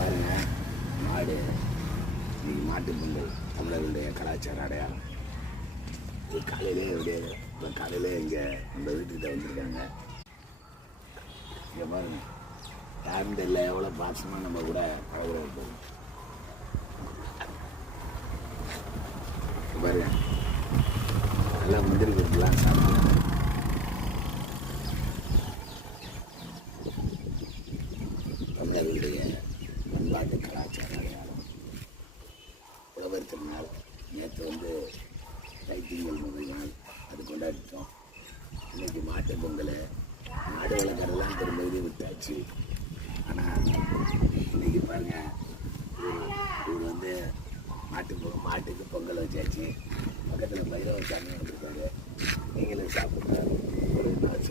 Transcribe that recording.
பாருங்க, மாடு இன்னைக்கு மாட்டு பொங்கல் தமிழர்களுடைய கலாச்சார அடையாளம். இது காலையிலே இப்போ காலையிலே இங்கே நம்ம வீட்டுக்கிட்ட வந்திருக்காங்க. இங்கே பாருங்க, யாருன்னு இல்லை, எவ்வளோ பாசமாக நம்ம கூட பழகுறது பாருங்க. நல்லா முந்திரி கொடுக்கலாம் சாப்பிடுங்க. தமிழர்களுடைய பண்பாட்டு கலாச்சார அடையாளம் உழவர் திருநாள். நேற்று வந்து தைத்திங்கள் முதல் நாள் அது கொண்டாடிட்டோம். இன்னைக்கு மாட்டு பொங்கல். மாடு வளர்க்குறதெல்லாம் திரும்ப விட்டாச்சு. ஆனால் இன்னைக்கு பாருங்க, இவர் வந்து மாட்டுக்கு பொங்கல் வச்சாச்சு. பக்கத்தில் பைரவ சாமி வந்திருக்காரு. நீங்களும் சாப்பிட்றாரு. ஒரு நாள்